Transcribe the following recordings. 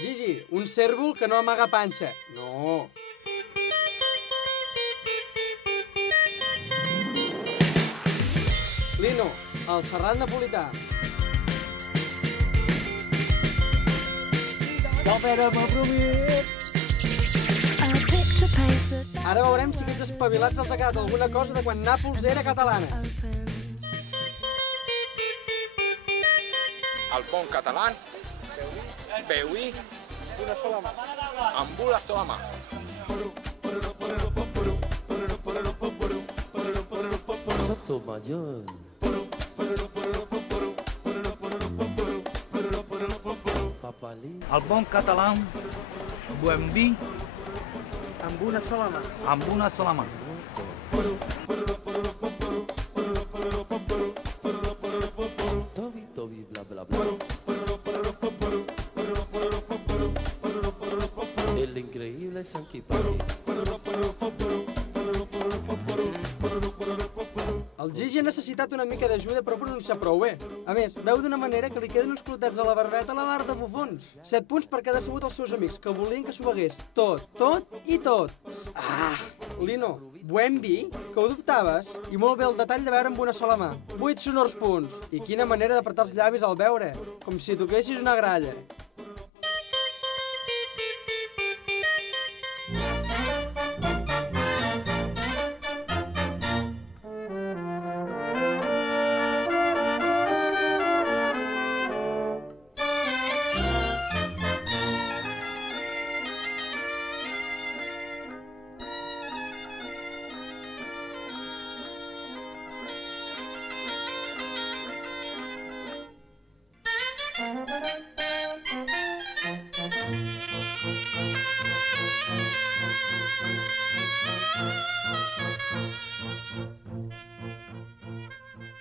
Gigi, un cèrvol que no amaga panxa. No. Lino, el serrat napolità. Ara veurem si aquests espavilats els ha quedat alguna cosa de quan Nàpols era catalana. El bon català, beui amb una sola mà. Sotomayor. Papalí. El bon català, buen vi, Amb una sola mà. amb una sola mà. Tobi, tobi, bla, bla, bla. El increíble Sanky Panky. El Gigi ha necessitat una mica d'ajuda per pronunciar prou bé. A més, veu d'una manera que li queden uns clotets a la barbeta a la mar de bufons. 7 punts per cada sabut als seus amics, que volien que s'ho begués tot, tot i tot. Ah, Lino, buen vi, que ho dubtaves, i molt bé el detall de veure amb una sola mà. 8 sonors punts. I quina manera d'apretar els llavis al beure, com si toquessis una gralla.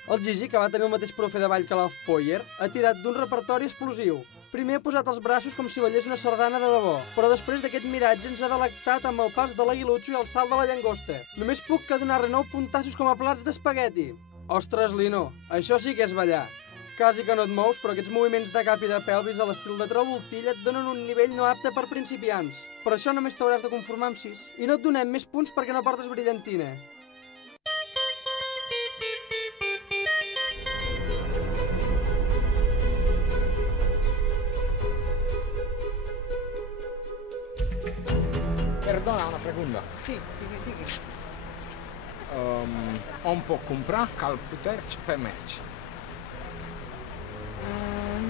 El Gigi, que va tenir el mateix profe de ball que l'Alf Poyer, ha tirat d'un repertori explosiu. Primer ha posat els braços com si ballés una sardana de debò, però després d'aquest miratge ens ha delectat amb el pas de l'aguilutxo i el salt de la llagosta. Només puc que donar-li 9 puntassos com a plats d'espagueti. Ostres, Lino, això sí que és ballar. Quasi que no et mous, però aquests moviments de cap i de pelvis a l'estil de travoltilla et donen un nivell no apte per principiants. Per això només t'hauràs de conformar amb 6. I no et donem més punts perquè no portes brillantina. Perdona una seconda. Sì, digui. On puc comprar calputerci per merch?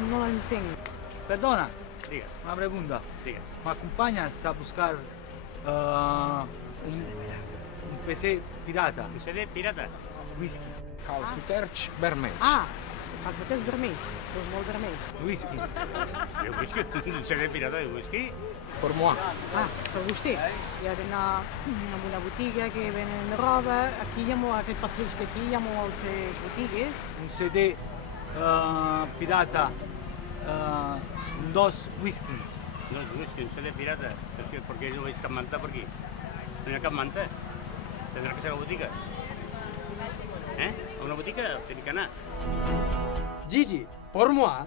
No l'entenc. Perdona, una pregunta. ¿Me acompañas a buscar un PC pirata? Un CD pirata? Whisky. Calputerci per merch. Ah, calcetets vermells, doncs molt vermells. Whisky. ¿De whisky? ¿Un CD pirata de whisky? Per moi. Ah, per vostè. Hi ha d'anar a una botiga que venen roba. Aquí hi ha aquest passeig d'aquí, hi ha moltes botigues. Un CD pirata, dos whiskies. No es whisky, un CD pirata. Pero sí, ¿por qué no veis cap manta por aquí? No hi ha cap manta. Tendrá que ser a la botiga. A una botiga tiene que anar. Gigi, por moi.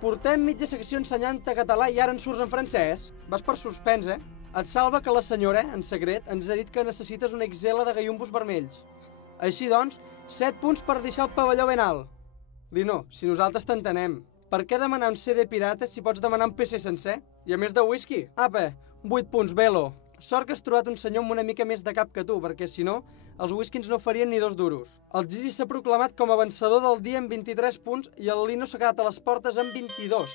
Portem mitja secció ensenyant-te català i ara en surts en francès? Vas per suspens, eh? Et salva que la senyora, en secret, ens ha dit que necessites una XL de gallumbos vermells. Així doncs, 7 punts per deixar el pavelló ben alt. Lino, si nosaltres t'entenem, per què demanar un CD pirata si pots demanar un PC sencer? I a més de whisky? Apa, 8 punts, velo. Sort que has trobat un senyor amb una mica més de cap que tu, perquè si no, els whiskins no farien ni 2 duros. El Gigi s'ha proclamat com a vencedor del dia amb 23 punts i el Lino s'ha quedat a les portes amb 22.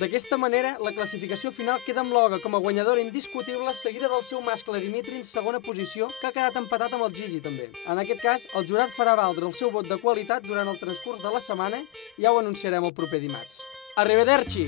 D'aquesta manera, la classificació final queda amb l'Olga com a guanyadora indiscutible, seguida del seu mascle Dimitri en segona posició, que ha quedat empatat amb el Gigi també. En aquest cas, el jurat farà valdre el seu vot de qualitat durant el transcurs de la setmana i ja ho anunciarem el proper dimarts. Arrivederci!